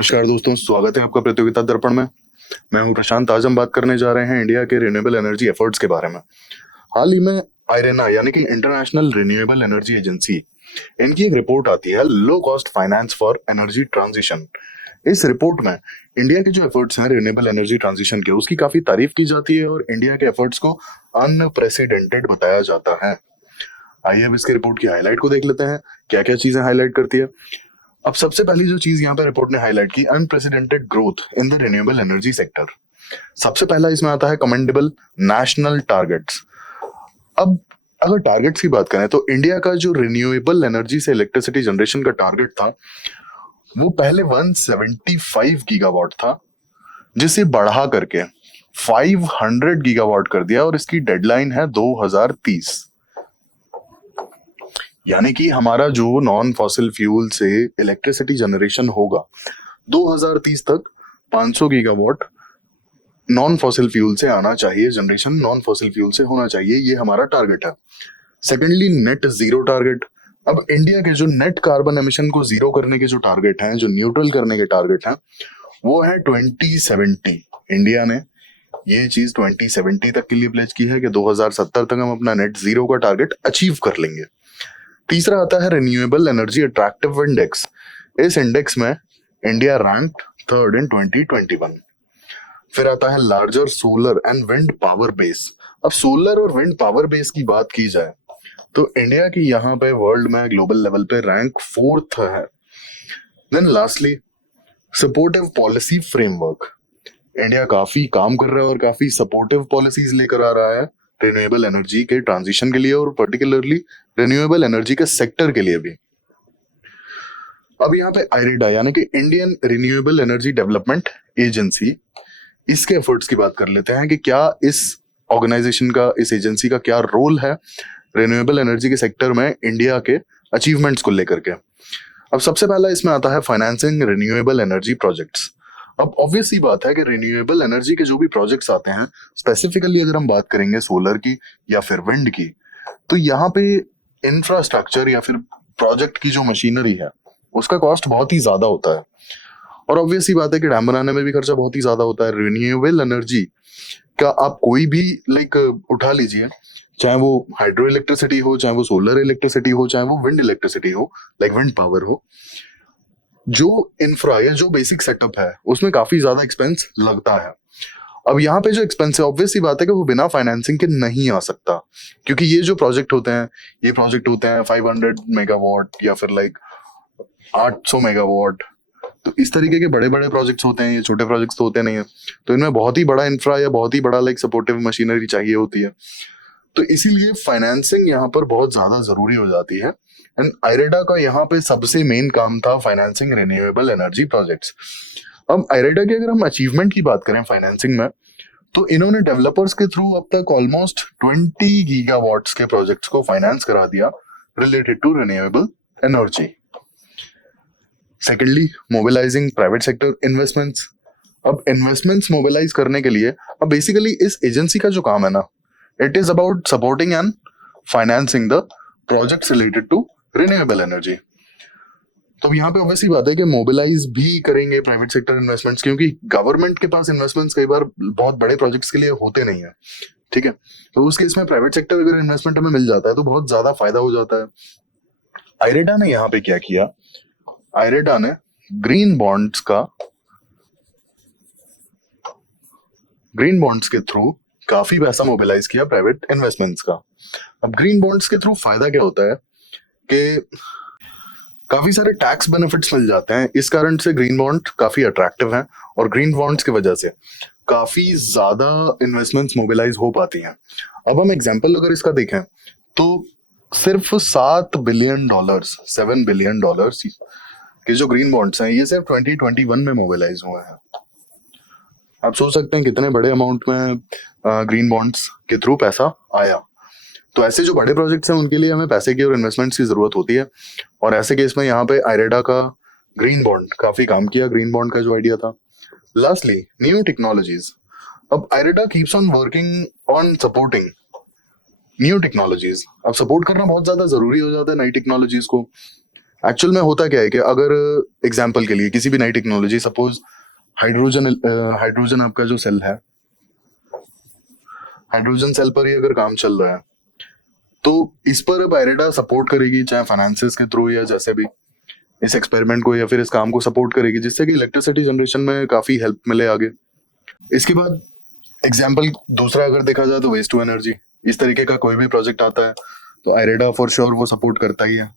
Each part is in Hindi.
नमस्कार दोस्तों, स्वागत है आपका प्रतियोगिता दर्पण में। मैं हूं प्रशांत। आज हम बात करने जा रहे हैं इंडिया के रिन्यूएबल एनर्जी एफर्ट्स के बारे में। हाल ही में आयरेना यानी कि इंटरनेशनल रिन्यूएबल एनर्जी एजेंसी, इनकी एक रिपोर्ट आती है, low cost finance for energy transition. इस रिपोर्ट में इंडिया के जो एफर्ट्स हैं रिन्यूएबल एनर्जी ट्रांजिशन के, उसकी काफी तारीफ की जाती है और इंडिया के एफर्ट्स को अनप्रेसिडेंटेड बताया जाता है। आइए अब इसके रिपोर्ट की हाईलाइट को देख लेते हैं, क्या क्या चीजें हाईलाइट करती है। अब सबसे पहली जो चीज यहाँ पे रिपोर्ट ने हाईलाइट की, unprecedented growth in the renewable energy sector. सबसे पहला इसमें आता है कमेंडेबल नेशनल टारगेट्स। अब अगर टारगेट्स की बात करें तो इंडिया का जो रिन्यूएबल एनर्जी से इलेक्ट्रिसिटी जनरेशन का टारगेट था वो पहले 175 गीगावाट था, जिसे बढ़ा करके 500 गीगावाट कर दिया और इसकी डेडलाइन है 2030। यानी कि हमारा जो नॉन फॉसिल फ्यूल से इलेक्ट्रिसिटी जनरेशन होगा 2030 तक 500 गीगावाट नॉन फॉसिल फ्यूल से आना चाहिए, जनरेशन नॉन फॉसिल फ्यूल से होना चाहिए, ये हमारा टारगेट है। Secondly, net zero target. अब इंडिया के जो नेट कार्बन एमिशन को जीरो करने के जो टारगेट हैं, जो न्यूट्रल करने के टारगेट हैं, वो है 2070। इंडिया ने ये चीज 2070 तक के लिए प्लेज की है कि 2070 तक हम अपना नेट जीरो का टारगेट अचीव कर लेंगे। तीसरा आता है रिन्यूएबल एनर्जी अट्रैक्टिव इंडेक्स। इस इंडेक्स में इंडिया रैंक्ड थर्ड इन 2021। फिर आता है larger solar and wind power base. अब सोलर और विंड पावर बेस की बात की जाए तो इंडिया की यहाँ पे वर्ल्ड में ग्लोबल लेवल पे रैंक 4th है। Then lastly, supportive policy framework. India काफी काम कर रहा है और काफी सपोर्टिव पॉलिसीज लेकर आ रहा है रिन्यूएबल एनर्जी के ट्रांजिशन के लिए और पर्टिकुलरली रिन्यूएबल एनर्जी के सेक्टर के लिए भी। अब यहाँ पे आईरेडा यानी कि Indian renewable energy development agency, इसके एफर्ट्स की बात कर लेते हैं कि क्या इस ऑर्गेनाइजेशन का, इस एजेंसी का क्या रोल है रिन्यूएबल एनर्जी के सेक्टर में इंडिया के अचीवमेंट्स को लेकर के। अब सबसे पहला इसमें आता है फाइनेंसिंग रिन्यूएबल एनर्जी प्रोजेक्ट्स। अब ऑब्वियस ही बात है कि रिन्यूएबल एनर्जी के जो भी प्रोजेक्ट्स आते हैं, स्पेसिफिकली अगर हम बात करेंगे सोलर की या फिर विंड की, तो यहाँ पे इंफ्रास्ट्रक्चर या फिर प्रोजेक्ट की जो मशीनरी है उसका कॉस्ट बहुत ही ज्यादा होता है और ऑब्वियस ही बात है कि डैम बनाने में भी खर्चा बहुत ही ज्यादा होता है। रिन्यूएबल एनर्जी का आप कोई भी उठा लीजिए, चाहे वो हाइड्रो इलेक्ट्रिसिटी हो, चाहे वो सोलर इलेक्ट्रिसिटी हो, चाहे वो विंड इलेक्ट्रिसिटी हो, विंड पावर हो, जो इंफ्रा या जो बेसिक सेटअप है उसमें काफी ज्यादा एक्सपेंस लगता है। अब यहाँ पे जो एक्सपेंस है, ऑब्वियस ही बात है कि वो बिना फाइनेंसिंग के नहीं आ सकता, क्योंकि ये जो प्रोजेक्ट होते हैं, ये प्रोजेक्ट होते हैं 500 मेगावाट या फिर 800 मेगावाट। तो इस तरीके के बड़े बड़े प्रोजेक्ट्स होते हैं, ये छोटे प्रोजेक्ट्स तो होते नहीं है। तो इनमें बहुत ही बड़ा इंफ्रा या बहुत ही बड़ा सपोर्टिव मशीनरी चाहिए होती है। तो इसीलिए फाइनेंसिंग यहाँ पर बहुत ज्यादा जरूरी हो जाती है। एंड आईरेडा का यहाँ पे सबसे मेन काम था फाइनेंसिंग रिन्यूएबल एनर्जी प्रोजेक्ट्स। अब आईरेडा की अगर हम अचीवमेंट की बात करें फाइनेंसिंग में, तो इन्होंने डेवलपर्स के थ्रू अब तक ऑलमोस्ट 20 गीगावाट्स के प्रोजेक्ट्स को फाइनेंस करा दिया related to renewable energy. Secondly, mobilising private sector investments. अब इन्वेस्टमेंट्स मोबिलाइज करने के लिए अब बेसिकली इस एजेंसी का जो काम है ना, it is about supporting and financing the projects related to renewable energy. तो यहाँ पे ऑब्वियसली बात है कि मोबिलाइज भी करेंगे प्राइवेट सेक्टर इन्वेस्टमेंट्स, क्योंकि गवर्नमेंट के पास इन्वेस्टमेंट्स कई बार बहुत बड़े प्रोजेक्ट्स के लिए होते नहीं है, ठीक है। तो उस केस में प्राइवेट सेक्टर अगर इन्वेस्टमेंट हमें मिल जाता है तो बहुत ज्यादा फायदा हो जाता है। आईरेडा ने यहाँ पे क्या किया, आईरेडा ने ग्रीन बॉन्ड्स के थ्रू काफी पैसा मोबिलाइज किया प्राइवेट इन्वेस्टमेंट्स का। अब ग्रीन बॉन्ड्स के थ्रू फायदा क्या होता है कि काफी सारे टैक्स बेनिफिट्स मिल जाते हैं। इस कारण से ग्रीन बॉन्ड काफी अट्रैक्टिव हैं और ग्रीन बॉन्ड्स की वजह से काफी ज्यादा इन्वेस्टमेंट्स मोबिलाइज हो पाती हैं। अब हम एग्जांपल अगर इसका देखें तो सिर्फ $7 बिलियन के जो ग्रीन बॉन्ड्स हैं, ये सिर्फ 2021 में मोबिलाइज हुए हैं। आप सोच सकते हैं कितने बड़े अमाउंट में ग्रीन बॉन्ड्स के थ्रू पैसा आया। तो ऐसे जो बड़े प्रोजेक्ट्स हैं उनके लिए हमें पैसे की और इन्वेस्टमेंट्स की जरूरत होती है, और ऐसे केस में यहाँ पे आईरेडा का ग्रीन बॉन्ड काफी काम किया, ग्रीन बॉन्ड का जो आइडिया था। Lastly, new technologies. अब IREDA keeps on working on supporting new technologies. अब सपोर्ट करना बहुत ज्यादा जरूरी हो जाता है नई टेक्नोलॉजीज को, एक्चुअल में होता क्या है कि अगर एग्जाम्पल के लिए किसी भी नई टेक्नोलॉजी, सपोज हाइड्रोजन आपका जो सेल है, हाइड्रोजन सेल पर ही अगर काम चल रहा है तो इस पर अब आयरेडा सपोर्ट करेगी, चाहे फाइनेंसिस के थ्रू या जैसे भी, इस एक्सपेरिमेंट को या फिर इस काम को सपोर्ट करेगी, जिससे कि इलेक्ट्रिसिटी जनरेशन में काफी हेल्प मिले आगे। इसके बाद एग्जाम्पल दूसरा अगर देखा जाए तो वेस्ट टू एनर्जी, इस तरीके का कोई भी प्रोजेक्ट आता है तो आयरेडा फॉर श्योर वो सपोर्ट करता ही है,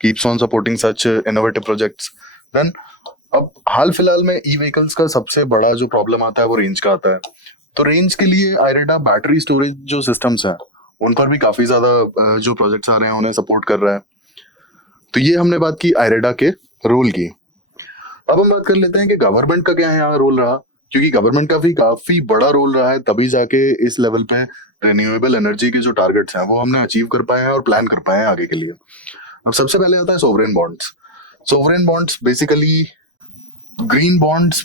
keeps on supporting such innovative projects. Then अब हाल फिलहाल में ई व्हीकल्स का सबसे बड़ा जो प्रॉब्लम आता है वो रेंज का आता है। तो रेंज के लिए आयरेडा बैटरी स्टोरेज जो सिस्टम्स हैं उन पर भी काफी ज्यादा जो प्रोजेक्ट्स आ रहे हैं उन्हें सपोर्ट कर रहा है। तो ये हमने बात की आयरेडा के रोल की। अब हम बात कर लेते हैं कि गवर्नमेंट का क्या है यहाँ रोल रहा, क्योंकि गवर्नमेंट का भी काफी बड़ा रोल रहा है, तभी जाके इस लेवल पे रिन्यूएबल एनर्जी के जो टारगेट्स हैं वो हमने अचीव कर पाए हैं और प्लान कर पाए हैं आगे के लिए। अब सबसे पहले आता है sovereign bonds. Sovereign bonds basically green bonds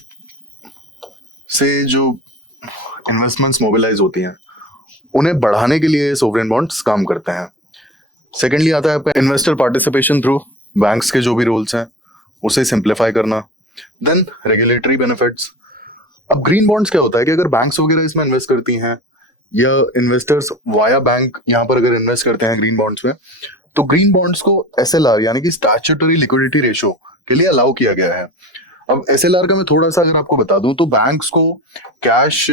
से जो इन्वेस्टमेंट्स मोबिलाइज होती हैं उन्हें बढ़ाने के लिए सोवरेन बॉन्ड्स काम करते हैं। सेकेंडली आता है इन्वेस्टर पार्टिसिपेशन थ्रू बैंक्स के जो भी रूल्स हैं उसे सिंप्लीफाई करना। Then regulatory benefits. अब ग्रीन बॉन्ड्स क्या होता है कि अगर बैंक्स वगैरह इसमें इन्वेस्ट करती हैं या इन्वेस्टर्स वाया बैंक यहाँ पर अगर इन्वेस्ट करते हैं ग्रीन बॉन्ड्स में, तो ग्रीन बॉन्ड्स को एसएलआर यानी कि स्टैट्यूटरी लिक्विडिटी रेशो के लिए अलाउ किया गया है। अब एसएलआर का मैं थोड़ा सा अगर आपको बता दूं तो बैंक्स को कैश,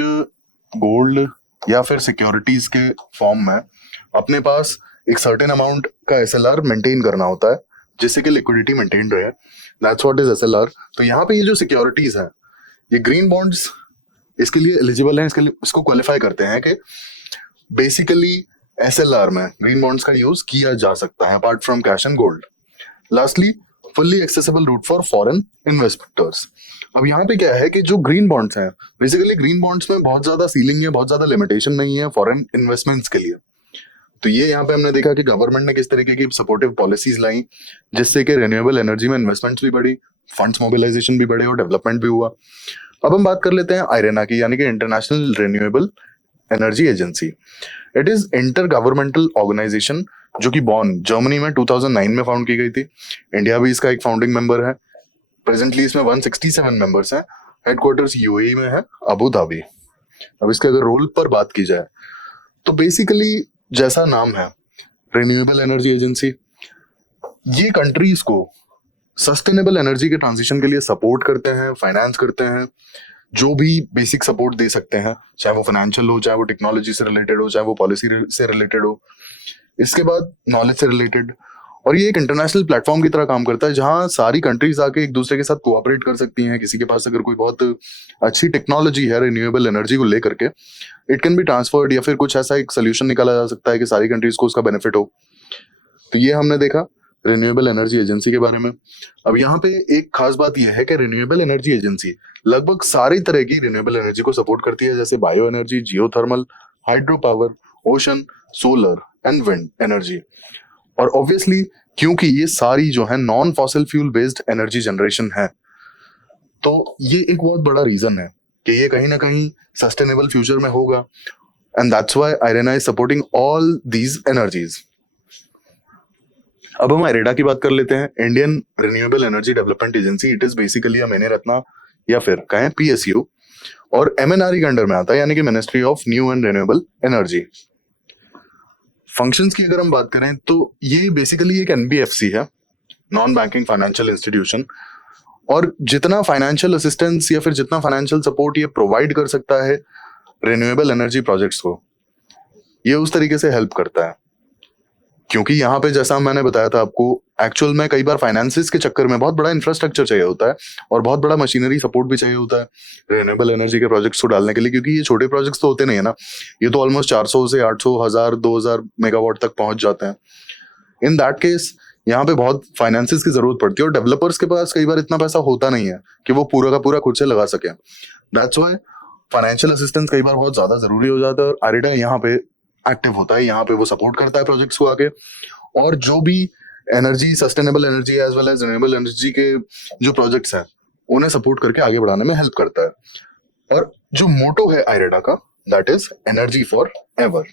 गोल्ड या फिर सिक्योरिटीज के फॉर्म में अपने पास एक सर्टेन अमाउंट का एसएलआर मेंटेन करना होता है जिससे कि लिक्विडिटी मेंटेन रहे। That's what is SLR. तो यहाँ पे ये जो सिक्योरिटीज हैं ये ग्रीन बॉन्ड्स इसके लिए एलिजिबल हैं, इसको क्वालिफाई करते हैं कि बेसिकली एसएलआर में ग्रीन बॉन्ड्स का यूज किया जा सकता है apart from cash and gold. Lastly fully accessible route for foreign investors. अब यहाँ पे क्या है कि जो ग्रीन बॉन्ड्स हैं बेसिकली ग्रीन बॉन्ड्स में बहुत ज्यादा सीलिंग है, बहुत ज्यादा लिमिटेशन नहीं है फॉरेन इन्वेस्टमेंट्स के लिए। तो ये यहाँ पे हमने देखा कि गवर्नमेंट ने किस तरीके की सपोर्टिव पॉलिसीज लाई जिससे कि रिन्यूएबल एनर्जी में इन्वेस्टमेंट्स भी बढ़ी, फंड्स मोबिलाइजेशन भी बढ़े और डेवलपमेंट भी हुआ। अब हम बात कर लेते हैं आयरेना की, यानी कि international renewable energy agency. It is inter governmental organisation जो कि बॉन जर्मनी में 2009 में फाउंड की गई थी। इंडिया भी इसका एक फाउंडिंग मेंबर है। प्रेजेंटली इसमें 167 मेंबर्स हैं। हेडक्वार्टर्स यूएई में है, अबू धाबी। अब इसके अगर रोल पर बात की जाए तो बेसिकली जैसा नाम है रिन्यूएबल एनर्जी एजेंसी, ये कंट्रीज को सस्टेनेबल एनर्जी के ट्रांजिशन के लिए सपोर्ट करते हैं, फाइनेंस करते हैं, जो भी बेसिक सपोर्ट दे सकते हैं, चाहे वो फाइनेंशियल हो, चाहे वो टेक्नोलॉजी से रिलेटेड हो, चाहे वो पॉलिसी से रिलेटेड हो, इसके बाद नॉलेज से रिलेटेड। और ये एक इंटरनेशनल प्लेटफॉर्म की तरह काम करता है जहां सारी कंट्रीज आके एक दूसरे के साथ कोऑपरेट कर सकती हैं। किसी के पास अगर कोई बहुत अच्छी टेक्नोलॉजी है रिन्यूएबल एनर्जी को लेकर के, इट कैन बी ट्रांसफर्ड या फिर कुछ ऐसा एक सोल्यूशन निकाला जा सकता है कि सारी कंट्रीज को उसका बेनिफिट हो। तो ये हमने देखा रिन्यूएबल एनर्जी एजेंसी के बारे में। अब यहाँ पे एक खास बात यह है कि रिन्यूएबल एनर्जी एजेंसी लगभग सारी तरह की रिन्यूएबल एनर्जी को सपोर्ट करती है, जैसे bio energy, geothermal, hydro power, ocean, solar and wind energy. और ऑब्वियसली क्योंकि ये सारी जो है non fossil fuel based energy generation है, तो ये एक बहुत बड़ा रीजन है कि ये कहीं ना कहीं सस्टेनेबल फ्यूचर में होगा। And that's why IRENA is supporting all these energies. अब हम आयरेडा की बात कर लेते हैं, Indian renewable energy development agency. It is basically a mini Ratna या फिर कहें पीएसयू, और एमएनआरई के अंडर में आता है, यानी कि ministry of new and renewable energy. Functions की अगर हम बात करें तो ये बेसिकली एक एनबीएफसी है, नॉन बैंकिंग फाइनेंशियल इंस्टीट्यूशन, और जितना फाइनेंशियल असिस्टेंस या फिर जितना फाइनेंशियल सपोर्ट ये प्रोवाइड कर सकता है रिन्यूएबल एनर्जी प्रोजेक्ट्स को, ये उस तरीके से हेल्प करता है। क्योंकि यहाँ पे जैसा मैंने बताया था आपको, एक्चुअल में कई बार फाइनेंसिस के चक्कर में बहुत बड़ा इंफ्रास्ट्रक्चर चाहिए होता है और बहुत बड़ा मशीनरी सपोर्ट भी चाहिए होता है रिन्यूएबल एनर्जी के प्रोजेक्ट्स को डालने के लिए, क्योंकि ये छोटे प्रोजेक्ट्स तो होते नहीं है ना, ये तो ऑलमोस्ट 400 से 800, 1000, 2000 मेगावाट तक पहुंच जाते हैं। इन दैट केस यहाँ पे बहुत फाइनेंसिस की जरूरत पड़ती है और डेवलपर्स के पास कई बार इतना पैसा होता नहीं है कि वो पूरा का पूरा खुद से लगा सके। दैट्स व्हाई फाइनेंशियल असिस्टेंस कई बार बहुत ज्यादा जरूरी हो जाता है और आयरेडा यहाँ पे एक्टिव होता है, यहाँ पे वो सपोर्ट करता है प्रोजेक्ट्स को आगे, और जो भी energy, sustainable energy as well as renewable energy के जो प्रोजेक्ट्स हैं उन्हें सपोर्ट करके आगे बढ़ाने में हेल्प करता है। और जो मोटो है आयरेडा का, that is energy for ever.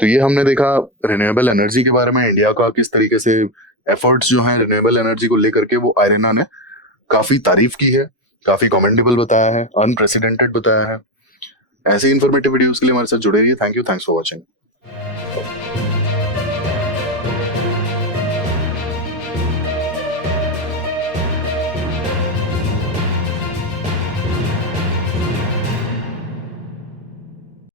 तो ये हमने देखा रिन्यूएबल एनर्जी के बारे में, इंडिया का किस तरीके से एफर्ट्स जो हैं रिन्यूएबल एनर्जी को लेकर के वो आयरेना ने काफी तारीफ की है, काफी कमेंडेबल बताया है, अनप्रेसिडेंटेड बताया है। ऐसे इन्फॉर्मेटिव वीडियोस के लिए हमारे साथ जुड़े रहिए। Thank you, thanks for watching.